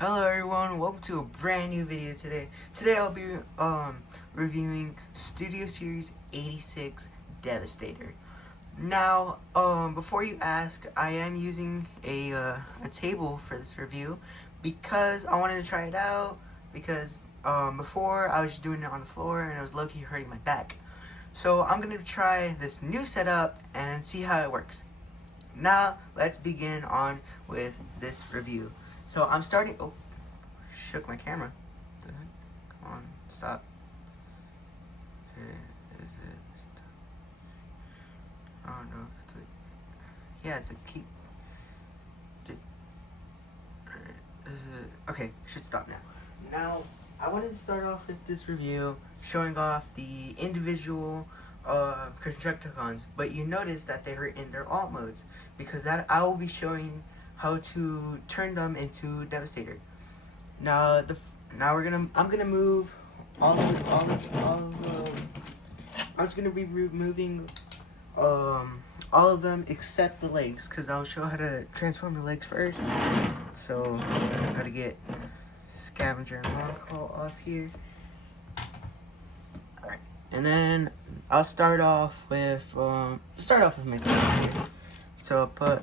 Hello everyone, welcome to a brand new video today. Today I'll be reviewing Studio Series 86 Devastator. Now, before you ask, I am using a table for this review because I wanted to try it out because before I was just doing it on the floor and it was low-key hurting my back. So I'm going to try this new setup and see how it works. Now, let's begin on with this review. So I'm starting. Oh, shook my camera. Come on, stop. Okay, is it? Stop. I don't know. It's like, yeah, it's like keep. Is it okay? Should stop now. Now, I wanted to start off with this review showing off the individual Constructicons, but you notice that they are in their alt modes because that I will be showing how to turn them into Devastator. Now I'm gonna move I'm just gonna be removing all of them except the legs because I'll show how to transform the legs first. So I gotta get Scavenger and Long Call off here. Alright. And then I'll start off with Mixmaster. So I'll put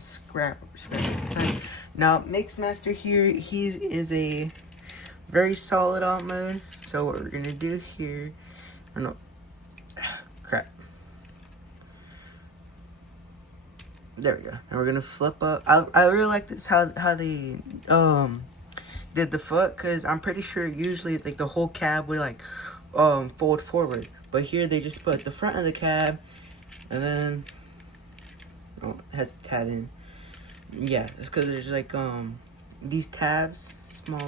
Scrap aside. Now Mixmaster here, he is a very solid alt mode. So what we're gonna do here, or no, crap. There we go. And we're gonna flip up. I really like this how they did the foot, because I'm pretty sure usually like the whole cab would like fold forward, but here they just put the front of the cab and then it has a tab in. Yeah, it's because there's like these tabs, small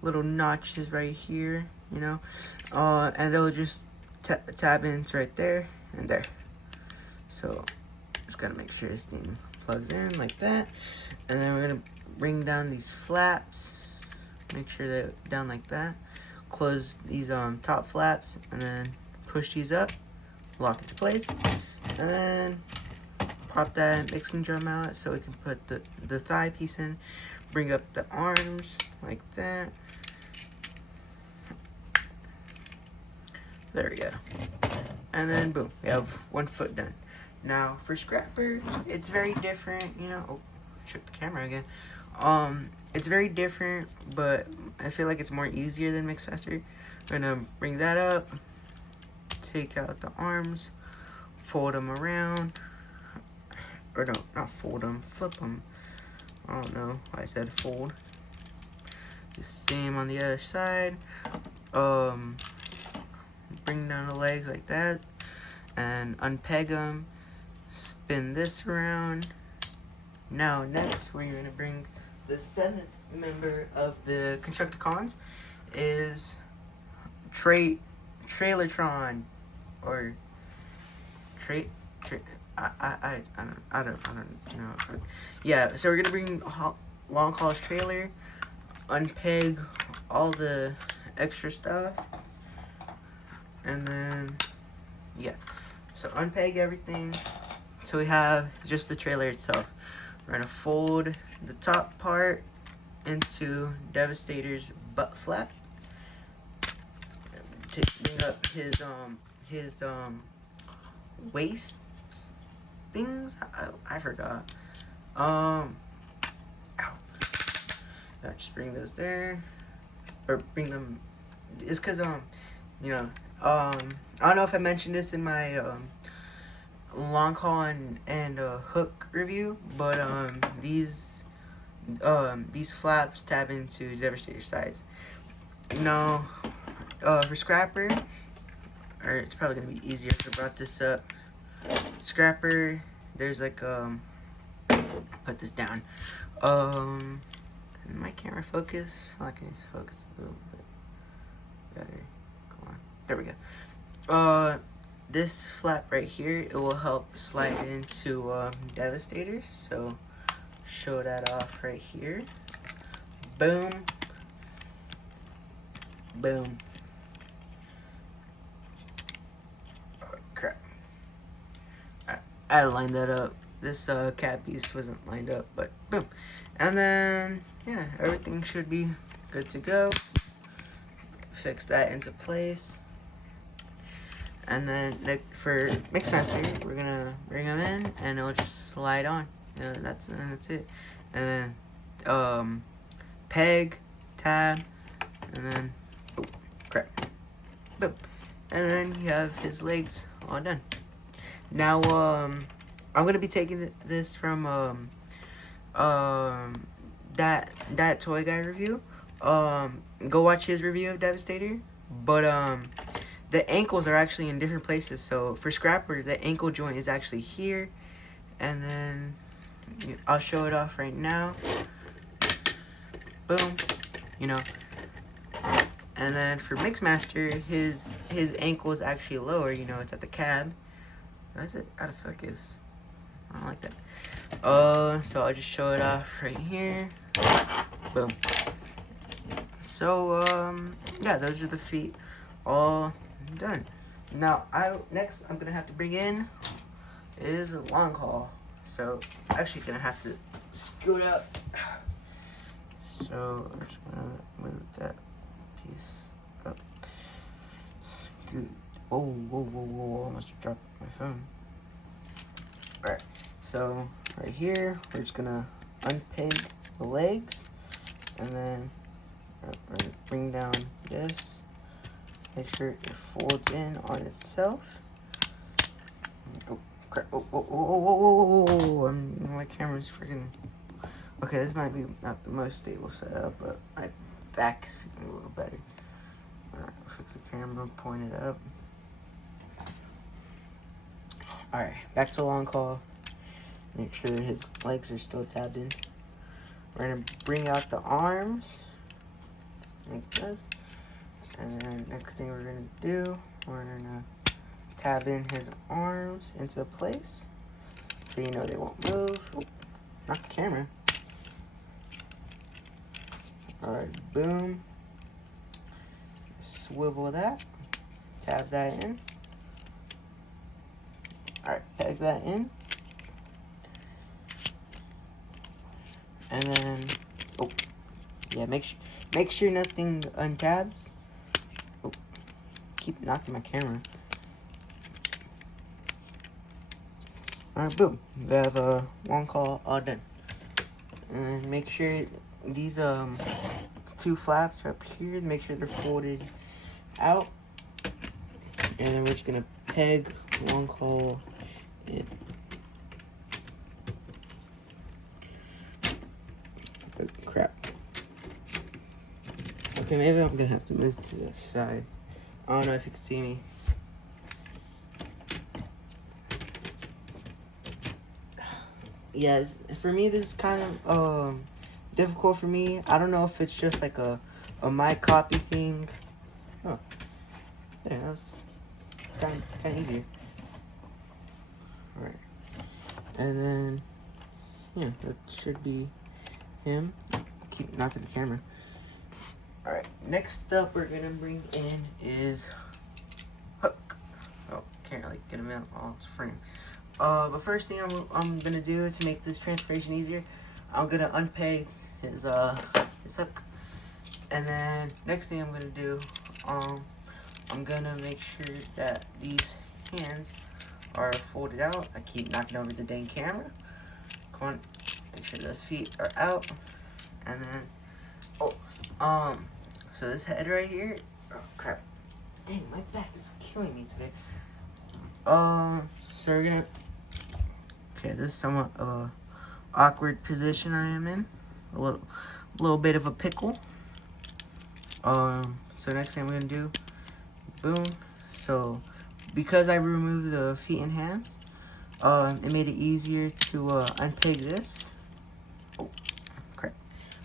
little notches right here, you know, and they'll just tab in right there and there. So just gotta make sure this thing plugs in like that, and then we're gonna bring down these flaps, make sure they're down like that, close these top flaps, and then push these up, lock into place, and then pop that mixing drum out so we can put the thigh piece in, bring up the arms like that. There we go. And then boom, we have one foot done. Now for Scrapper, it's very different, you know. Oh, shook the camera again. It's very different, but I feel like it's more easier than Mixmaster. I'm gonna bring that up, take out the arms, fold them around, or no, not fold them, flip them. I don't know why I said fold. The same on the other side. Bring down the legs like that, and unpeg them. Spin this around. Now next, we're gonna bring the seventh member of the Constructicons is Trailertron, or I don't know. Yeah, so we're gonna bring Long Call's trailer, unpeg all the extra stuff, and then yeah, so unpeg everything so we have just the trailer itself. We're gonna fold the top part into Devastator's butt flap. Bring up his waist things. I forgot. Ow. Just bring those there, or bring them. It's cause you know, I don't know if I mentioned this in my long haul and hook review, but these flaps tab into Devastator size. Now, for Scrapper, or it's probably gonna be easier if I brought this up. Scrapper, there's like put this down. Can my camera focus? I like it needs to focus a little bit better. Come on, there we go. This flap right here, it will help slide into Devastator. So show that off right here. Boom. Boom. Oh, crap. I lined that up. This cat piece wasn't lined up, but boom. And then, yeah, everything should be good to go. Fix that into place. And then for Mixmaster, we're gonna bring them in and it'll just slide on. Yeah, that's it. And then peg, tab, and then oh crap. Boom. And then you have his legs all done. Now I'm gonna be taking this from that toy guy review. Go watch his review of Devastator. But the ankles are actually in different places. So for Scrapper, the ankle joint is actually here, and then I'll show it off right now. Boom, you know. And then for Mixmaster, his ankle is actually lower. You know, it's at the cab. Why is it out of focus? I don't like that. So I'll just show it off right here. Boom. So yeah, those are the feet all done. Now next I'm gonna have to bring in is a long haul. So actually gonna have to scoot up. So I'm just gonna move that piece up. Scoot. Whoa, almost dropped my phone. Alright, so right here we're just gonna unpeg the legs, and then we're gonna bring down this. Make sure it folds in on itself. Oh crap! Oh! My camera's freaking. Okay, this might be not the most stable setup, but my back is feeling a little better. Alright, fix the camera, point it up. Alright, back to long call. Make sure his legs are still tabbed in. We're gonna bring out the arms like this. And then next thing we're gonna do, we're gonna tab in his arms into place, so you know they won't move. Oh, not the camera. Alright, boom. Swivel that. Tab that in. Alright, peg that in. And then, oh, yeah, make sure nothing untabs. Oh, keep knocking my camera. Alright, boom. We have a one call all done. And make sure these two flaps are up here. Make sure they're folded out. And then we're just gonna peg one call in. Oh, crap. Okay, maybe I'm gonna have to move to the side. I don't know if you can see me. Yes, for me this is kind of difficult for me. I don't know if it's just like a my copy thing. Oh, yeah, that's kind of easier. All right, and then yeah, that should be him. Keep knocking the camera. All right, next up we're gonna bring in is Hook. Oh, can't really get him out on frame. But first thing I'm gonna do to make this transformation easier, I'm gonna unpeg his hook, and then next thing I'm gonna do, I'm gonna make sure that these hands are folded out. I keep knocking over the dang camera. Come on, make sure those feet are out, and then so this head right here. Oh crap! Dang, my back is killing me today. So we're gonna. Okay, this is somewhat of a awkward position I am in. A little bit of a pickle. So next thing I'm gonna do, boom. So because I removed the feet and hands, it made it easier to unpeg this. Oh, crap.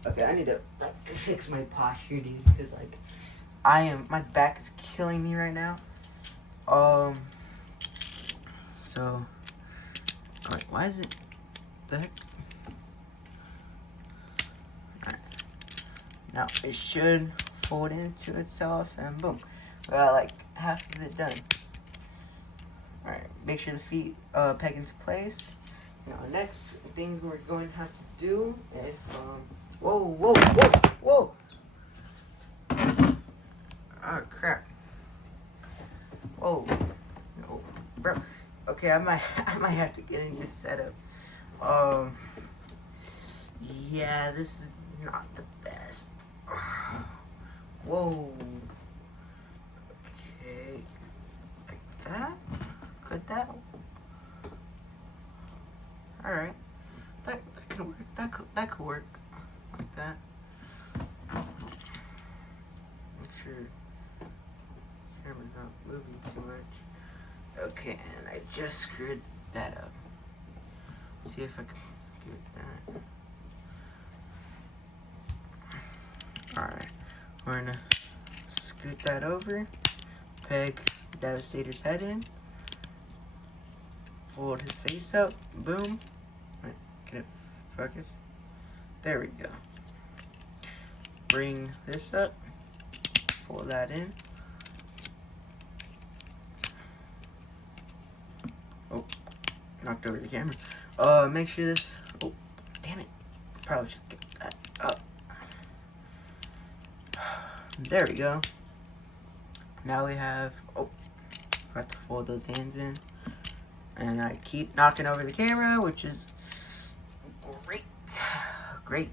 Okay, I need to fix my posture, dude, because like my back is killing me right now. So. Alright, why is it the heck? Alright. Now it should fold into itself and boom. We got like half of it done. Alright, make sure the feet peg into place. Now next thing we're going to have to do is whoa, Whoa, whoa, whoa, whoa. Oh, crap. Whoa. No, bro. Okay, I might have to get a new setup. Yeah, this is not the best. Whoa. Okay. Like that? Could that? Alright. That can work. That could work. Like that. Make sure the camera's not moving too much. Okay, and I just screwed that up. See if I can scoot that. Alright. We're gonna scoot that over. Peg Devastator's head in. Fold his face up. Boom. Wait, can it focus? There we go. Bring this up. Fold that in. Oh, knocked over the camera. Make sure this. Oh, damn it. Probably should get that up. There we go. Now we have. Oh, got to fold those hands in. And I keep knocking over the camera, which is great. Great.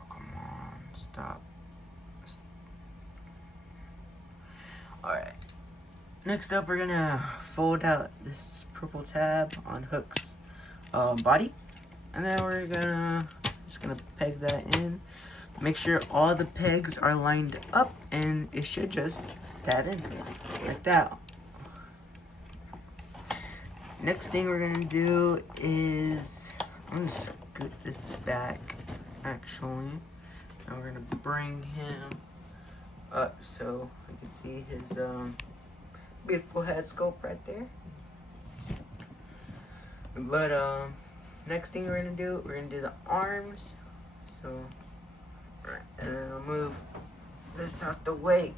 Oh, come on, stop. Alright. Next up, we're gonna fold out this purple tab on Hook's body. And then we're just gonna peg that in. Make sure all the pegs are lined up, and it should just that in like that. Next thing we're gonna do is I'm gonna scoot this back actually, and we're gonna bring him up so we can see his beautiful head sculpt right there. But next thing we're gonna do the arms. So and then I'll move this out the way.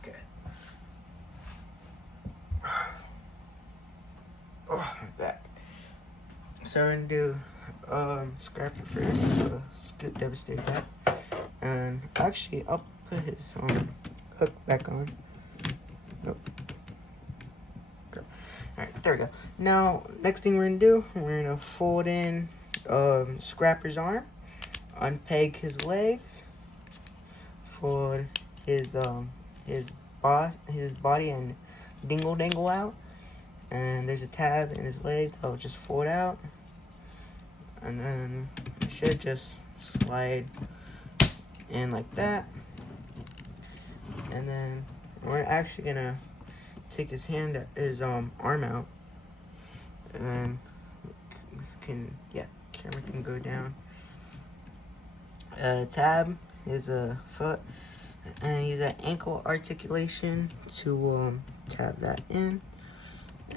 Okay. Like that. So we're gonna do Scrapper first. So scoot Devastator back. And actually I'll put his hook back on. Nope. Alright, there we go. Now, next thing we're gonna do, we're gonna fold in Scrapper's arm, unpeg his legs, fold his body and dangle out, and there's a tab in his leg that will just fold out, and then it should just slide in like that. And then we're actually gonna take his arm out, and camera can go down. Tab is a foot, and use that ankle articulation to tab that in.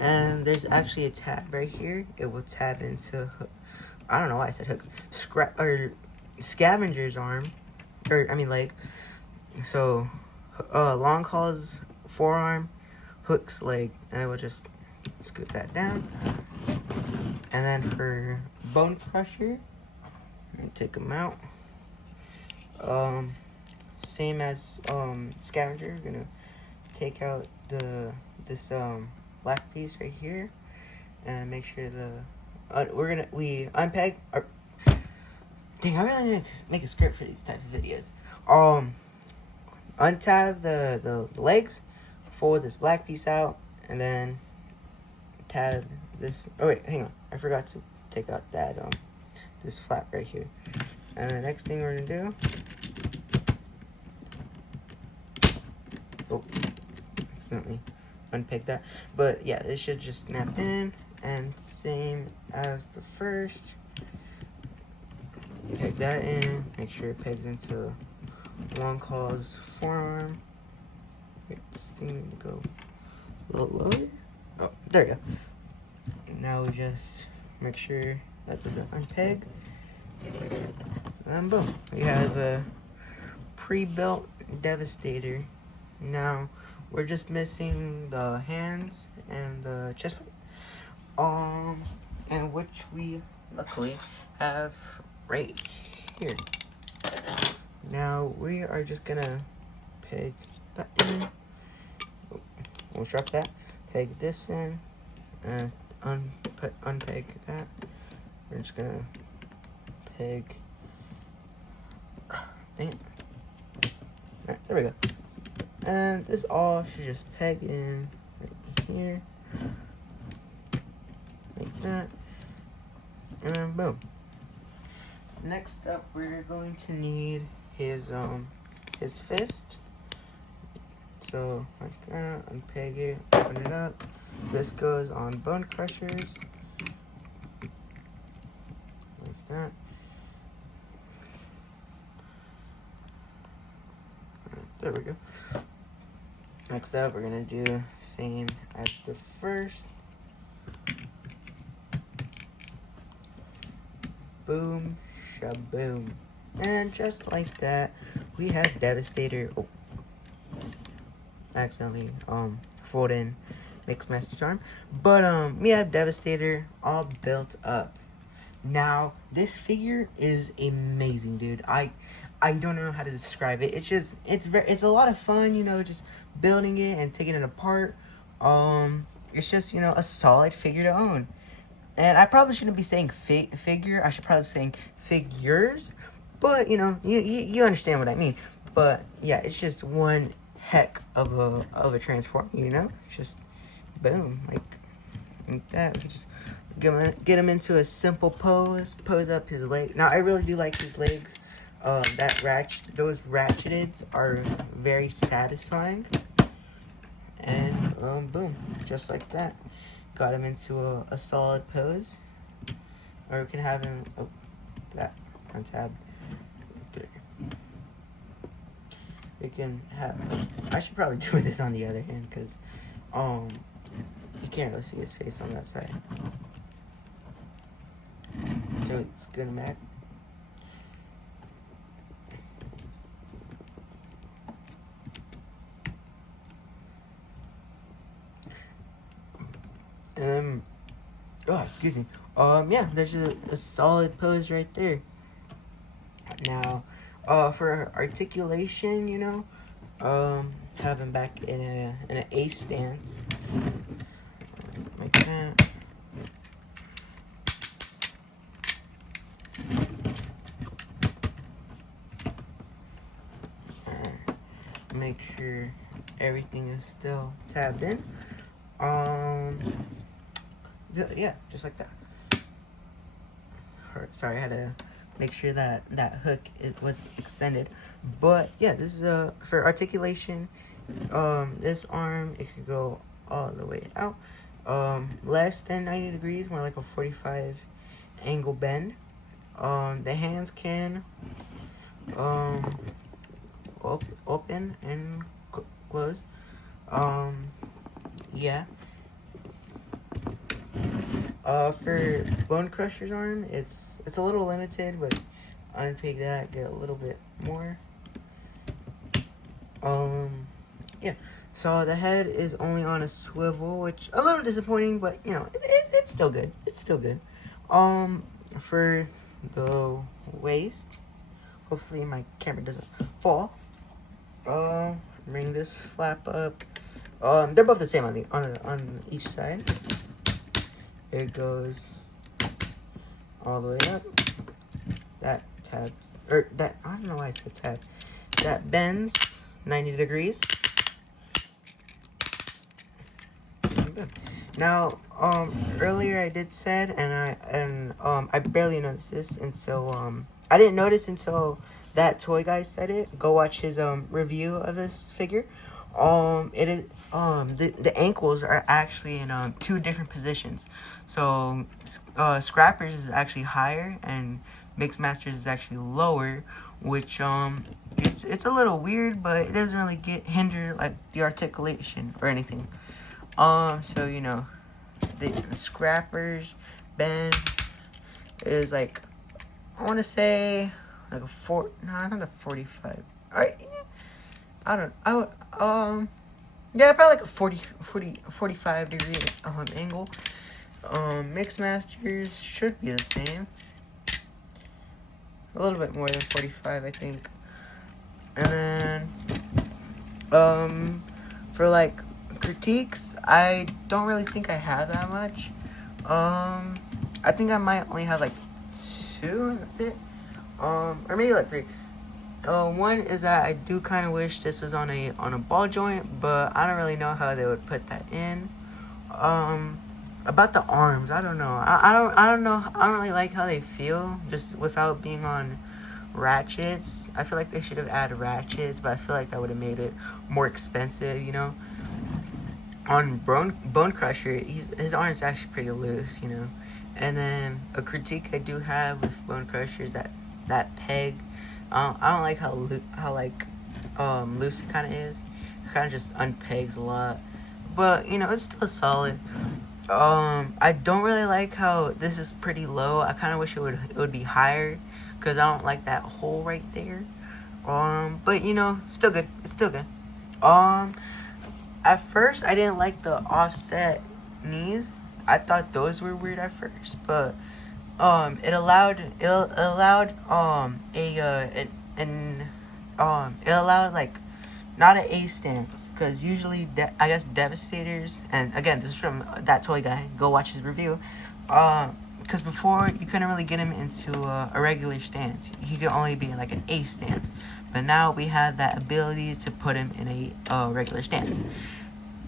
And there's actually a tab right here. It will tab into I don't know why I said hooks. Scavenger's arm, leg. So Long Haul's forearm, Hook's leg, and I will just scoot that down. And then for Bone Crusher, I'm gonna take him out. Same as Scavenger, gonna take out this black piece right here, and make sure we unpeg. Dang, I really need to make a script for these type of videos. Untab the legs, fold this black piece out, and then tab this. Oh wait, hang on, I forgot to take out that this flap right here. And the next thing we're gonna do, accidentally unpeg that, but yeah, this should just snap in, and same as the first, peg that in, make sure it pegs into Long Haul's forearm. Wait, this thing need to go a little lower. Oh, there we go. Now we just make sure that doesn't unpeg, and boom, we have a pre-built Devastator. Now we're just missing the hands and the chest plate. And which we luckily have right here. Now we are just gonna peg that in. We'll drop that. Peg this in, and unpeg that. We're just gonna peg. Dang it. Alright, there we go. And this all should just peg in right here, like that, and then boom. Next up, we're going to need his fist. So like that, unpeg it, open it up. This goes on bone crushers, like that. There we go. Next up, we're gonna do same as the first. Boom, shaboom. And just like that, we have Devastator. Oh, accidentally fold in Mixmaster's arm. But we have Devastator all built up. Now, this figure is amazing, dude. I don't know how to describe it. It's just it's a lot of fun, you know, just building it and taking it apart. It's just, you know, a solid figure to own. And I probably shouldn't be saying figure. I should probably be saying figures. But, you know, you understand what I mean. But, yeah, it's just one heck of a transform, you know? It's just, boom, like that. We can just get him into a simple pose up his leg. Now, I really do like his legs. Those ratcheteds are very satisfying. And, boom, just like that. Got him into a solid pose. Or we can have him, oh, that, untabbed. There. We can have, I should probably do this on the other hand, because, you can't really see his face on that side. Okay, let's go to Mac. Oh, excuse me. Yeah, there's a solid pose right there. Now, for articulation, you know, have him back in an A stance, like that. Make sure everything is still tabbed in. Yeah, just like that. Sorry, I had to make sure that hook was extended. But yeah, this is for articulation. This arm, it could go all the way out. Less than 90 degrees, more like a 45 angle bend. The hands can open and close. Yeah. For Bone Crusher's arm, it's a little limited, but unpeg that, get a little bit more. Yeah. So the head is only on a swivel, which a little disappointing, but you know, it's still good. It's still good. For the waist, hopefully my camera doesn't fall. Bring this flap up. They're both the same on each side. It goes all the way up. That tabs, or that, I don't know why I said tab. That bends 90 degrees. Now, earlier I did said, and I barely noticed this until, I didn't notice until that toy guy said it. Go watch his, review of this figure. It is, the ankles are actually in, 2 different positions. So, Scrappers is actually higher, and Mixmasters is actually lower, which, it's a little weird, but it doesn't really hinder, like, the articulation or anything. So, you know, the Scrappers bend is like, I want to say, like not a 45. Alright, I don't, Yeah, probably like a 45 degree angle. Mix masters should be the same. A little bit more than 45, I think. And then, for like critiques, I don't really think I have that much. I think I might only have like 2, and that's it. Or maybe like 3. One is that I do kind of wish this was on a ball joint, but I don't really know how they would put that in. About the arms, I don't know. I don't know. I don't really like how they feel just without being on ratchets. I feel like they should have added ratchets, but I feel like that would have made it more expensive, you know. On Bone Crusher, his arm's actually pretty loose, you know. And then a critique I do have with Bone Crusher is that peg. I don't like how loose it kind of is. It kind of just unpegs a lot, but you know it's still solid. I don't really like how this is pretty low. I kind of wish it would be higher, cause I don't like that hole right there. But you know, still good. It's still good. At first I didn't like the offset knees. I thought those were weird at first, but it allowed it allowed like not an A stance, because usually I guess devastators, and again this is from that toy guy, go watch his review, because before you couldn't really get him into a regular stance. He could only be in like an A stance, but now we have that ability to put him in a regular stance.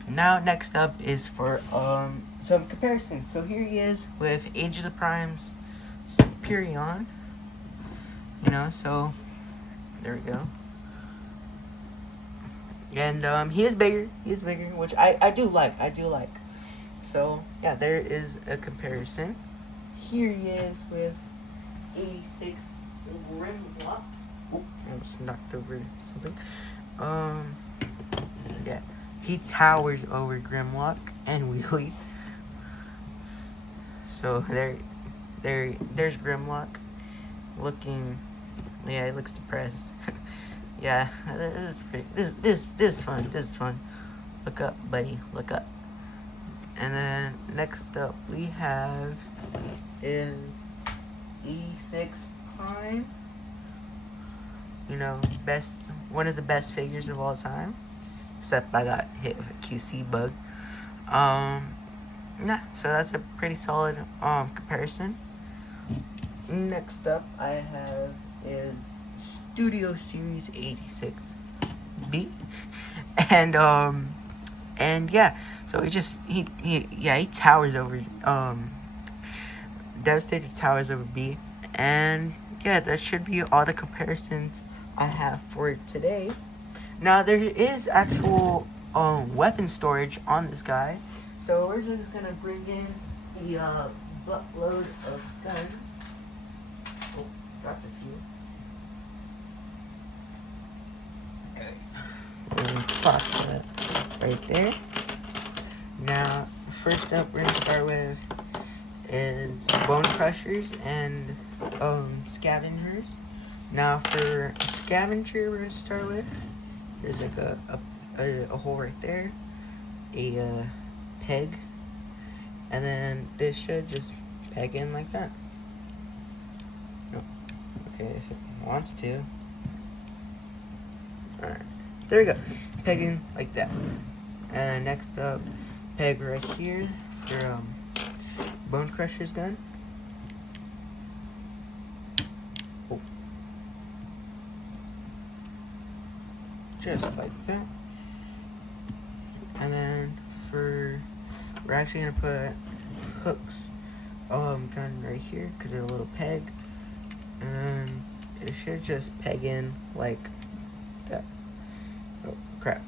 Now next up is for some comparisons. So here he is with Age of the Primes Superion, you know, so there we go. And he is bigger, which I do like. So yeah, there is a comparison. Here he is with 86 Grimlock. Oop, I almost knocked over something. Yeah, he towers over Grimlock and Wheelie. So there's Grimlock, looking. Yeah, he looks depressed. Yeah, this is fun. This is fun. Look up, buddy. Look up. And then next up we have is E6 Prime. You know, one of the best figures of all time. Except I got hit with a QC bug. Yeah, so that's a pretty solid comparison. Next up I have is Studio Series 86B. And yeah, so he towers over Devastator towers over B. And yeah, that should be all the comparisons I have for today. Now there is actual weapon storage on this guy, so we're just gonna bring in the buttload of guns. Oh, dropped a few. And pop that right there. Now, first up we're gonna start with is Bone Crushers and Scavengers. Now for Scavenger we're gonna start with, there's like a hole right there, a peg, and then this should just peg in like that. No. Okay, if it wants to. Alright, there we go. Peg in like that. And next up, peg right here for Bone Crusher's gun. Oh. Just like that. And then we're actually gonna put hooks gun right here because they're a little peg, and then it should just peg in like that. Oh crap!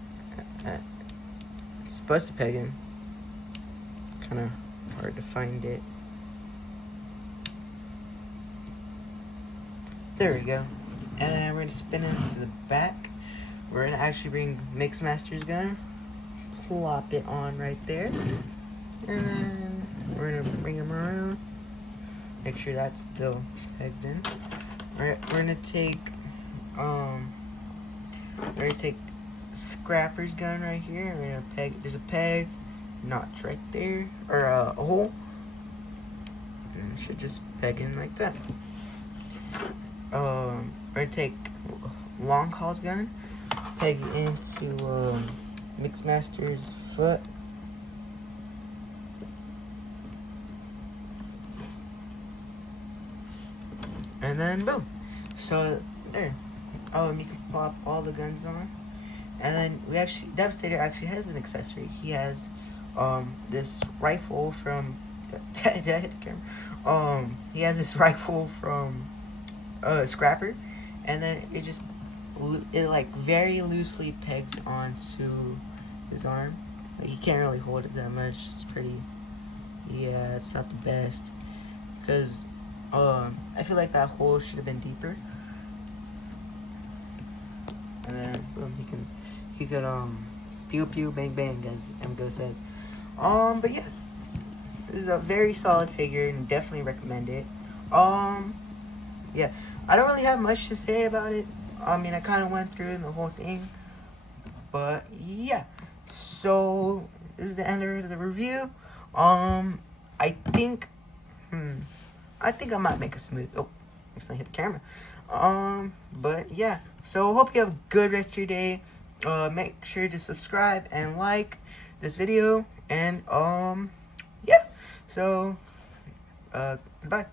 It's supposed to peg in. Kind of hard to find it. There we go. And then we're gonna spin it to the back. We're gonna actually bring Mixmaster's gun, plop it on right there, and then we're gonna bring him around. Make sure that's still pegged in. We're gonna take scrapper's gun right here. I'm gonna peg. There's a peg, notch right there, or a hole, and it should just peg in like that. We're gonna take long haul's gun, peg it into Mixmaster's foot. And then boom. So there. You can plop all the guns on. And then Devastator actually has an accessory. He has this rifle from did I hit the camera? He has this rifle from Scrapper, and then it like very loosely pegs onto his arm. Like, he can't really hold it that much. It's pretty, yeah, it's not the best, because I feel like that hole should have been deeper. And then boom, he could pew pew bang bang, as MGO says. But yeah, this is a very solid figure and definitely recommend it. Yeah, I don't really have much to say about it. I mean, I kind of went through the whole thing, but yeah. So this is the end of the review. I think I might make a smooth. Oh, accidentally hit the camera. But yeah. So hope you have a good rest of your day. Make sure to subscribe and like this video, and yeah. So goodbye.